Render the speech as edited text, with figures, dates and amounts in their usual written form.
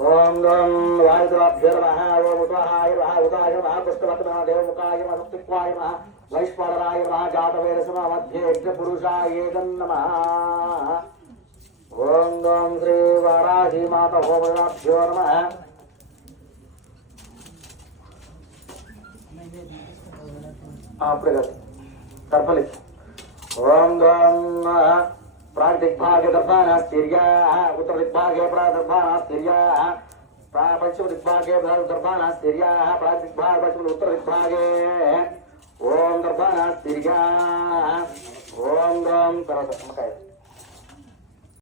ओम गं वायुद्राभ्यो नमः ओम उताहाय नमः उताय नमः पुष्टवत्नमः देवमुखाय नमः मुक्तिक्वाय नमः वैश्वानराय नमः जातवेदसमः मध्ये यज्ञपुरुषाय नमः ओम गं श्री वाराही माता होमनाभ्यो नमः कर्पलि ओम गं प्रागदिग्भागे दर्भानास्तिर्याः उत्तरदिग्भागे प्रागदर्भानास्तिर्याः पश्चिमदिग्भागे दर्भानास्तिर्याः प्रागदिग्भागे पश्चिम उत्तरदिग्भागे ओम दर्भानास्तिर्याः ओम गं